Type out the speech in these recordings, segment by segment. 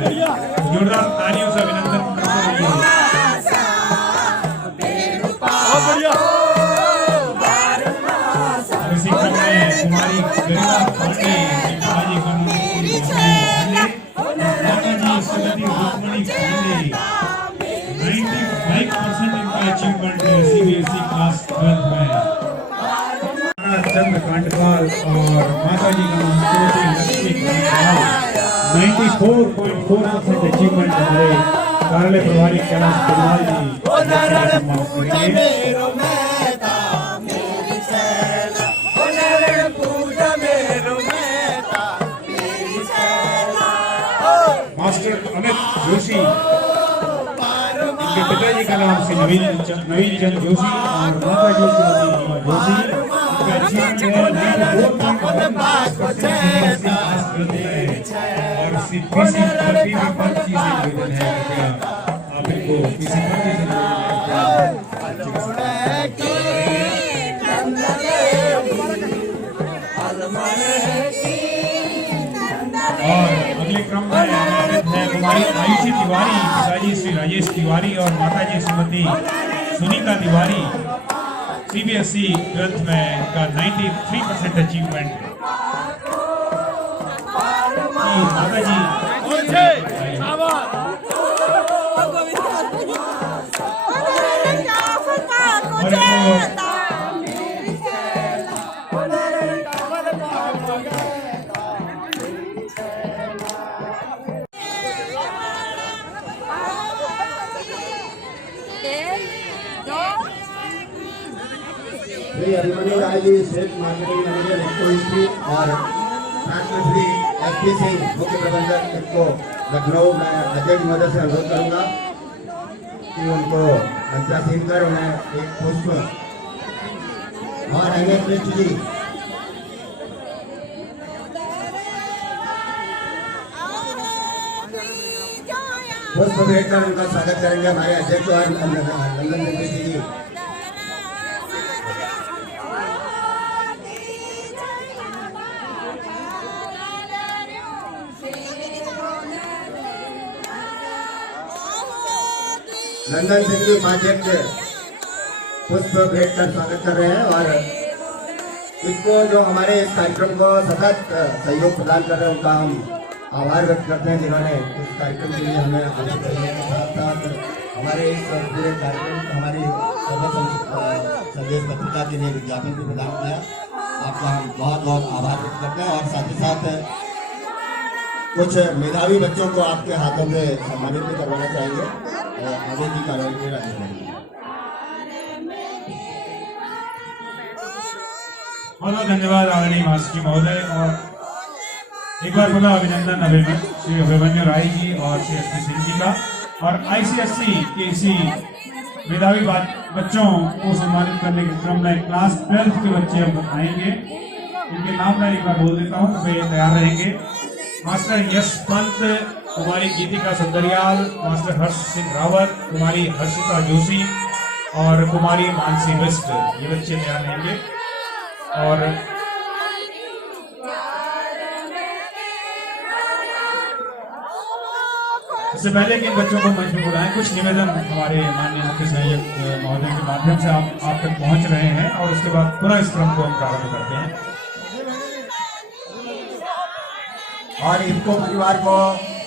है। जोरदार तालियों से अभिनंदन करते हैं। बहुत बढ़िया। इसी क्रम में कुमारी गरिमा पांडे शिवाजी कानूनी माताजी श्रीमती रुक्मणी पांडे 95% इनका अचीवमेंट है सीबीएसई क्लास 12 में। चंद्र कांडपाल और माताजी का नाम लक्ष्मी कांडपाल 94.4% अचीवमेंट हमारे कार्यालय प्रभारी कैलाश कुमार जी। मास्टर अमित जोशी, इनके पिताजी का नाम श्री नवीन चंद जोशी और माता जी श्रीमती जोशी। इनका अचीवमेंट है और श्री पीसी पर्ची से निवेदन है, कृपया आप इनको पीसी पर्ची से और अगले क्रम में है कुमारी आयुषी तिवारी, पिताजी श्री राजेश तिवारी और माताजी श्रीमती सुनीता तिवारी। सीबीएसई 12th में का 93% अचीवमेंट। माताजी Shri Abhimanyu Rai ji state marketing manager इनको और साथ में श्री एसपी सिंह मुख्य प्रबंधक इनको लखनऊ में अध्यक्ष महोदय से अनुरोध करूंगा कि उनको अंतरासीन कर उन्हें एक पुष्प और अहमद मिश्र जी पुष्प भेंट कर उनका स्वागत करेंगे हमारे अध्यक्ष और नंदन मिश्र जी। नंदन सिंह जी माध्यम से पुष्प भेंट कर स्वागत कर रहे हैं और इसको जो हमारे इस कार्यक्रम को सतत सहयोग प्रदान कर रहे हैं उनका हम आभार व्यक्त करते हैं, जिन्होंने इस कार्यक्रम के लिए हमें सहयोग के साथ साथ हमारे इस पूरे कार्यक्रम हमारी संदेश पत्रिका के लिए विज्ञापन भी प्रदान किया। आपका हम बहुत बहुत आभार व्यक्त करते हैं और साथ ही साथ कुछ मेधावी बच्चों को आपके हाथों में सम्मानित भी करवाना चाहेंगे आगे की कार्रवाई में आगे बढ़ेंगे। बहुत बहुत धन्यवाद आदरणीय मास्टर जी महोदय और एक बार पुनः अभिनंदन श्री अभिमन्यु राय जी और श्री एसपी सिंह जी का। और आईसीएसई के इसी मेधावी बच्चों को सम्मानित करने के क्रम में क्लास 12 के बच्चे अब आएंगे। इनके नाम मैं एक बार बोल देता हूँ, वे तैयार रहेंगे। मास्टर यश पंत, कुमारी गीतिका सुंदरियाल, मास्टर हर्ष सिंह रावत, कुमारी हर्षिता जोशी और कुमारी मानसी बिस्ट, ये बच्चे तैयार रहेंगे। और इससे पहले कि इन बच्चों को मंच में बुलाएं, कुछ निवेदन हमारे माननीय मुख्य सहायक महोदय के माध्यम से आप तक पहुंच रहे हैं और उसके बाद पूरा इस क्रम को हम प्रारंभ करते हैं। और इनको परिवार को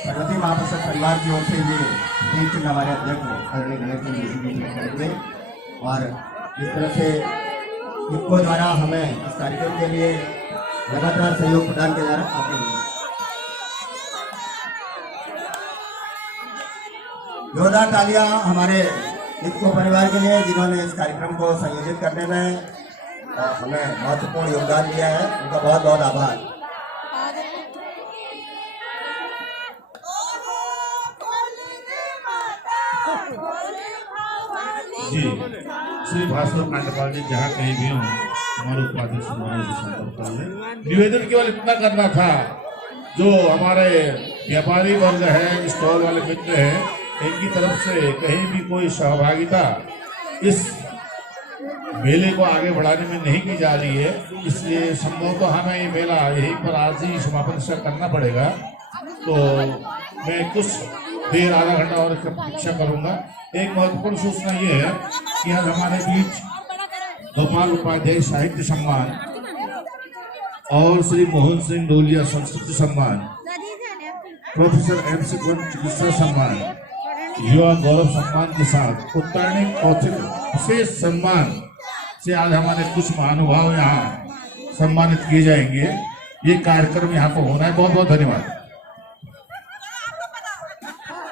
प्रगति महाप्रसाद परिवार की ओर से ये टीचिंग हमारे अध्यक्ष आदरणीय गणेश जी करेंगे और इस तरह से इनको द्वारा हमें इस कार्यक्रम के लिए लगातार सहयोग प्रदान किया जा रहा है। जोरदार तालियां हमारे इनको परिवार के लिए जिन्होंने इस कार्यक्रम को संयोजित करने में हमें महत्वपूर्ण योगदान दिया है, उनका बहुत बहुत आभार। जी श्री भास्कर कांडपाल जी जहाँ कहीं भी हों हमारे उपाध्यक्ष से संपर्क कर लें। निवेदन केवल इतना करना था, जो हमारे व्यापारी वर्ग है, स्टॉल वाले मित्र हैं, इनकी तरफ से कहीं भी कोई सहभागिता इस मेले को आगे बढ़ाने में नहीं की जा रही है, इसलिए संभव तो हमें ये मेला यहीं पर आज ही समापन करना पड़ेगा। तो मैं कुछ देर आधा घंटा और इसका प्रतीक्षा करूंगा। एक महत्वपूर्ण सूचना ये है कि आज हमारे बीच गोपाल उपाध्याय साहित्य सम्मान और श्री मोहन सिंह डोलिया संस्कृति सम्मान, प्रोफेसर MC पंत चिकित्सा सम्मान, युवा गौरव सम्मान के साथ उत्तरायणी कौथिक विशेष सम्मान से आज हमारे कुछ महानुभाव यहाँ सम्मानित किए जाएंगे। ये कार्यक्रम यहाँ पर होना है। बहुत बहुत धन्यवाद।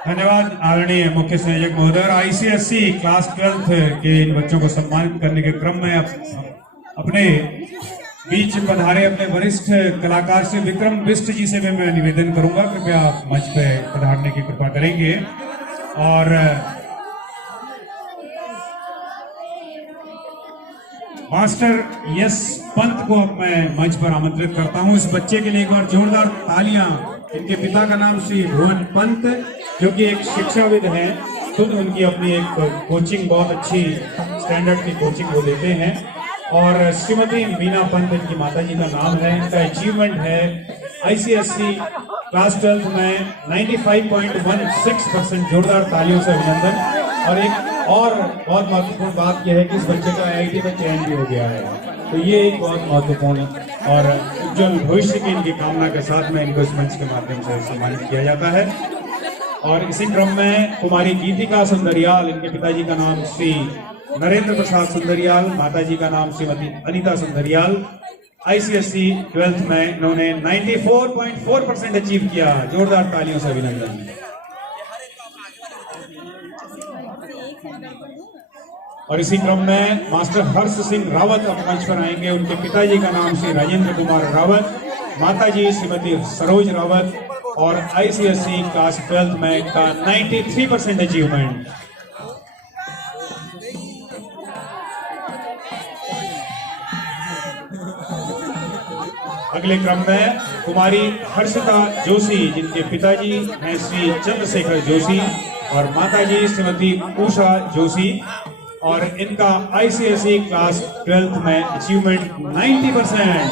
धन्यवाद आदरणीय मुख्य संयोजक महोदय। ICSE क्लास 12th के इन बच्चों को सम्मानित करने के क्रम में अपने बीच पधारे अपने वरिष्ठ कलाकार से विक्रम बिष्ट जी से भी मैं निवेदन करूंगा, कृपया आप मंच पे पधारने की कृपा करेंगे। और मास्टर यस पंत को अब मैं मंच पर आमंत्रित करता हूं। इस बच्चे के लिए एक बार जोरदार तालियां। इनके पिता का नाम श्री भुवन पंत, जो कि एक शिक्षाविद हैं। खुद उनकी अपनी एक कोचिंग, बहुत अच्छी स्टैंडर्ड की कोचिंग वो देते हैं। और श्रीमती मीना पंत इनकी माता जी का नाम है। इनका अचीवमेंट है ICSE क्लास 12th में 95.16%। जोरदार तालियों से अभिनंदन। और एक और बहुत महत्वपूर्ण बात यह है कि इस बच्चे का IIT में चयन भी हो गया है। तो ये एक बहुत महत्वपूर्ण और उज्जवल भविष्य की इनकी कामना के साथ में इनको इस मंच के माध्यम से सम्मानित किया जाता है। और इसी क्रम में कुमारी गीतिका सुंदरियाल, इनके पिताजी का नाम श्री नरेंद्र प्रसाद सुंदरियाल, माताजी का नाम श्रीमती अनीता सुंदरियाल। ICSE 12th में इन्होंने 94.4% अचीव किया। जोरदार तालियों से अभिनंदन। और इसी क्रम में मास्टर हर्ष सिंह रावत अब मंच पर आएंगे। उनके पिताजी का नाम श्री राजेंद्र कुमार रावत, माताजी श्रीमती सरोज रावत। और ICSE क्लास 12th में का 93% अचीवमेंट। अगले क्रम में कुमारी हर्षिता जोशी, जिनके पिताजी हैं श्री चंद्रशेखर जोशी और माताजी श्रीमती उषा जोशी। और इनका ICSE क्लास 12th में अचीवमेंट 90%।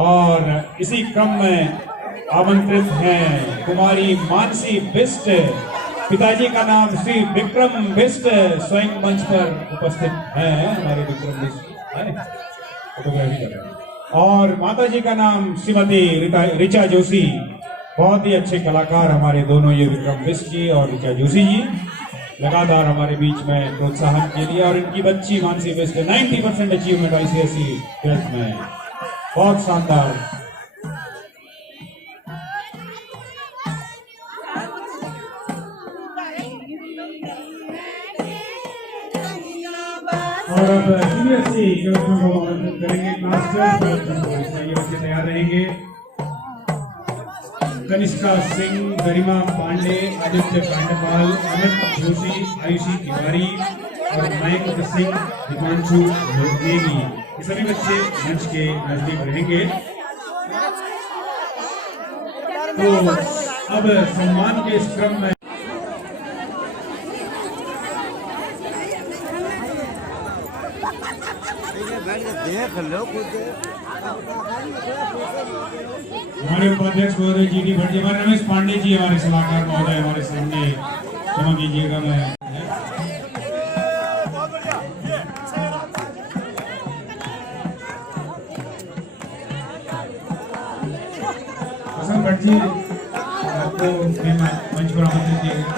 और इसी क्रम में आमंत्रित हैं कुमारी मानसी बिष्ट, पिताजी का नाम श्री विक्रम बिष्ट, स्वयं मंच पर उपस्थित हैं हमारे विक्रम बिष्ट, फोटोग्राफी कर रहे हैं। और माताजी का नाम श्रीमती ऋचा जोशी। बहुत ही अच्छे कलाकार हमारे दोनों, ये विक्रम बिष्ट जी और ऋचा जोशी जी, लगातार हमारे बीच में प्रोत्साहन के लिए। और इनकी बच्ची Mansi Bisht 90% achievement ICSE 12th में, बहुत शानदार। और अब CBSE के बच्चों को आमंत्रित करेंगे। क्लास 12 ये बच्चे तैयार रहेंगे। कनिष्का सिंह, गरिमा पांडे, आदित्य पांडेपाल, अमित जोशी, आयुषी तिवारी और मयंक सिंह, दीपांशु नेगी, ये सभी बच्चे मंच के नजदीक रहेंगे। तो अब सम्मान के इस क्रम में देख लो कुछ। हमारे उपाध्यक्ष महोदय GD भट्ट जी, हमारे रमेश पांडे जी, हमारे सलाहकार महोदय हमारे सामने, क्षमा कीजिएगा मैं। भट्ट जी आपको मंच पर आमंत्रित किया गया।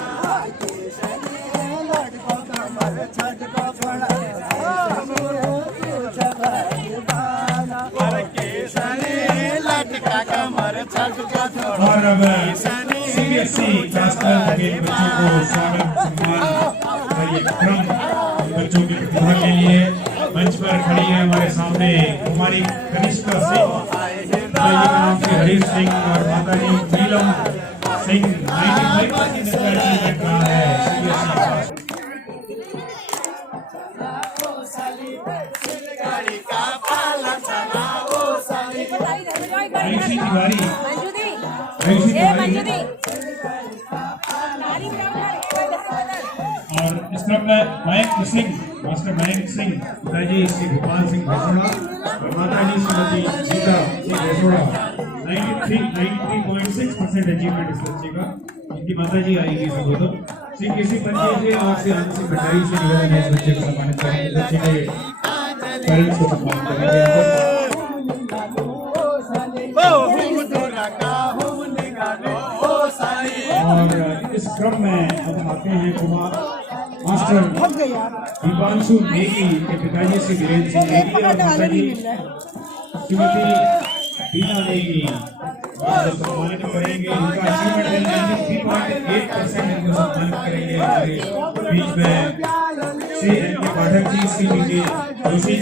और अब CBSE क्लास 12 के बच्चों को स्वागत सम्मान का ये क्रम बच्चों के प्रतिभा के लिए मंच पर खड़ी है हमारे सामने कुमारी कनिष्का सिंह, पिताजी का नाम श्री हरीश सिंह और माताजी नीलम सिंह। 95% अचीवमेंट रहा है CBSE क्लास। आयुषी तिवारी, और इस क्रम में मयंक सिंह, मास्टर मयंक सिंह, पिताजी श्री गोपाल सिंह भैसोड़ा, माता जी श्रीमती सीता जी रेसोड़ा 93.6% अचीवमेंट इस बच्चे का। इनकी माता जी आएगी सबूत श्री किसी पंडित जी और श्री आनंद भंडारी से निवेदन है इस बच्चे को सम्मानित करेंगे। बच्चे के पेरेंट्स को सम्मानित करेंगे। और इस क्रम में हम आते हैं कुमार मास्टर दीपांशु नेगी के पिताजी श्री वीरेंद्र सिंह नेगी और माताजी श्रीमती बीना नेगी और सम्मानित करेंगे। इनका अचीवमेंट है 93.8%। इनको सम्मानित करेंगे। हमारे बीच में श्री एन के पाठक जी श्री वी जोशी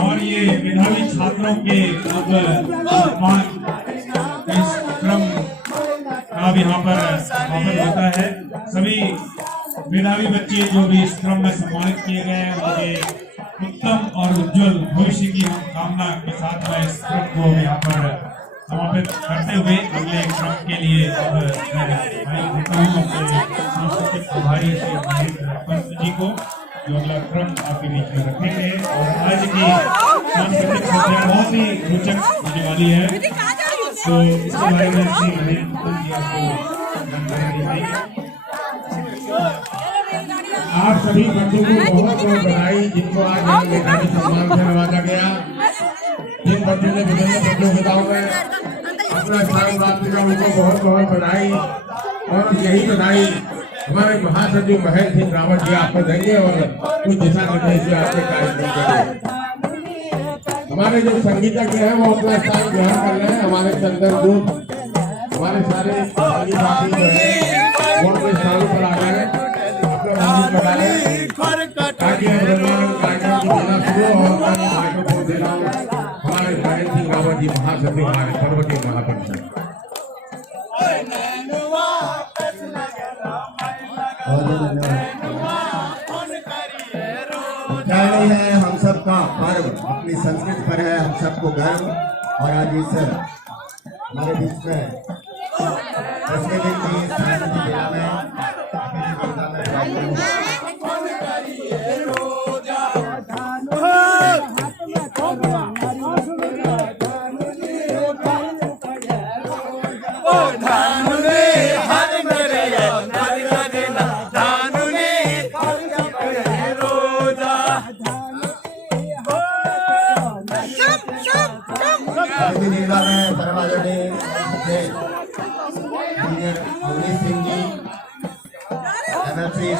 और ये मेधावी छात्रों के अब सम्मान इस क्रम का भी यहाँ पर समापन होता है। सभी मेधावी बच्चे जो भी इस क्रम में सम्मानित किए गए हैं उनके उत्तम और उज्जवल भविष्य की हम कामना के साथ में इस क्रम को यहाँ पर समापित करते हुए अगले क्रम के लिए अब मैं देता हूँ अपने सांस्कृतिक प्रभारी श्री अभिजीत पंत जी को जो अगला क्रम आपके बीच में रखेंगे। और आज की सांस्कृतिक संध्या बहुत ही रोचक होने वाली है, तो इसके बारे में श्री महेंद्र जी आपको जानकारी देंगे। आप सभी बच्चों को बहुत बहुत बधाई जिनको आज नेताजी सम्मान से नवाजा गया। जिन बच्चों ने विभिन्न प्रतियोगिताओं में अपना स्थान प्राप्त किया उनको बहुत बहुत बधाई। और यही बधाई हमारे महासचिव महेंद्र सिंह रावत जी आपको देंगे और कुछ दिशा निर्देश भी आपके कार्यक्रम करेंगे। हमारे जो संगीतज्ञ हैं वो अपना स्थान ग्रहण कर रहे हैं। हमारे चंदन दूत हमारे सारे साथी जो है वो अपने स्थानों पर आ गए हैं। ताकि कार्यक्रम की देना शुरू और माइक्रोफोन दे रहा हूँ हमारे महेंद्र सिंह रावत जी महासचिव हमारे पर्वतीय महापरिषद। उत्तरायणी है हम सबका पर्व, अपनी संस्कृति पर है हम सबको गर्व। और आज इस हमारे बीच में 10वें दिन की सांस्कृतिक मेला में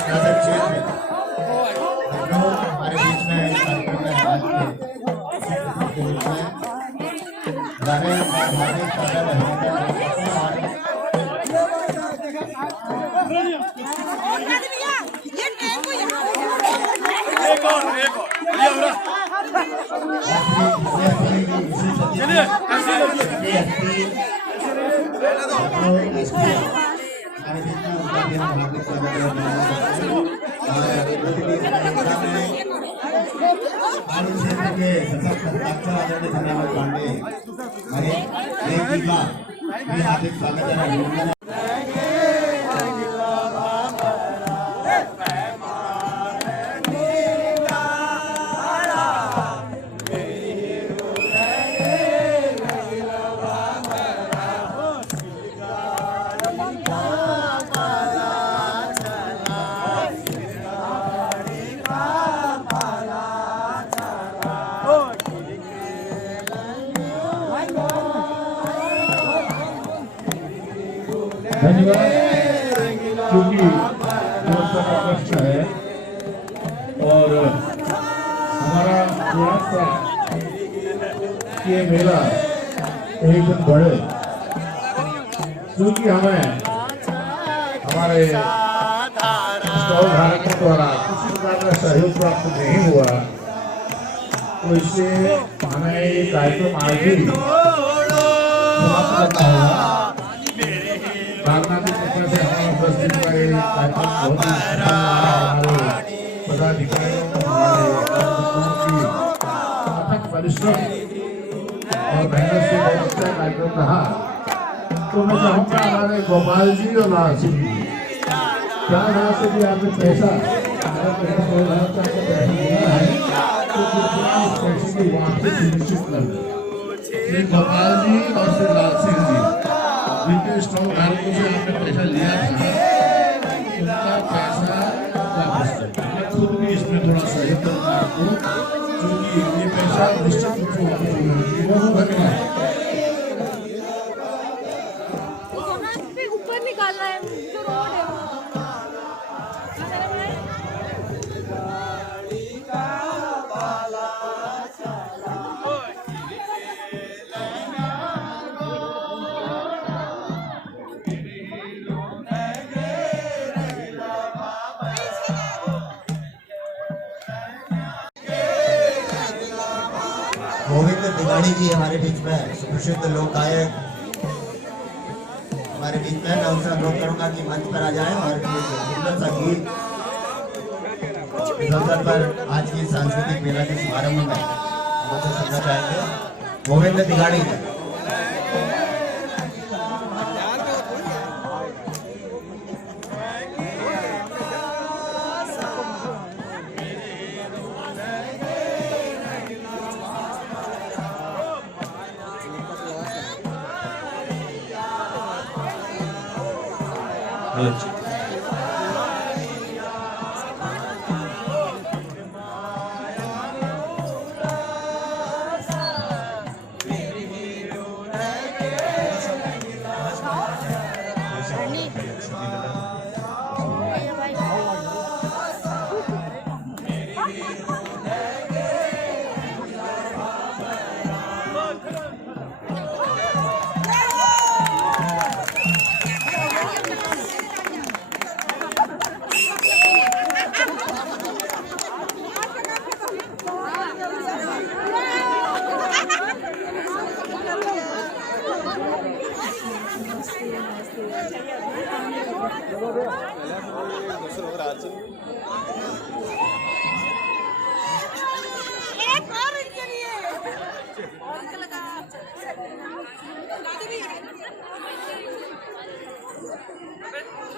स्नातक क्षेत्र हमारे बीच में कार्यक्रम में हार्दिक स्वागत है। धन्यवाद। क्योंकि प्रश्न है और हमारा प्रयास था कि ये मेला एक दिन बढ़े, क्योंकि हमें हमारे स्टॉल धारकों द्वारा किसी प्रकार का सहयोग प्राप्त नहीं हुआ, तो इसलिए हमें ये कार्यक्रम आज भी समाप्त करना होगा। भावना की तरफ से हमें उपस्थित करें कार्यक्रम बहुत ही सफल रहा। हमारे पदाधिकारियों हमारे कार्यकर्ताओं की अथक परिश्रम और मेहनत से बहुत अच्छा कार्यक्रम रहा। तो मैं चाहूँगा हमारे गोपाल जी और लाल सिंह जी, 4,000 से भी आपने पैसा मिला है तो कृपया इस पैसे की वापसी सुनिश्चित कर दें। श्री गोपाल जी और श्री लाल सिंह जी, जिनके स्टॉक धारकों से आपने पैसा लिया था, उनका पैसा वापस करें। मैं खुद भी इसमें थोड़ा सहयोग करूँगा आपको, क्योंकि ये पैसा निश्चित रूप से वापस होना चाहिए। बहुत धन्यवाद। ऊपर निकालना है जो रोड है गोविंद तिवारी जी हमारे बीच में, सुप्रसिद्ध लोक गायक हमारे बीच में। मैं उनसे अनुरोध करूंगा कि मंच पर आ जाएं और एक सुंदर सा गीत इस अवसर पर आज की सांस्कृतिक मेला के शुभारंभ में मुझसे सुनना चाहेंगे। गोविंद तिवारी जी।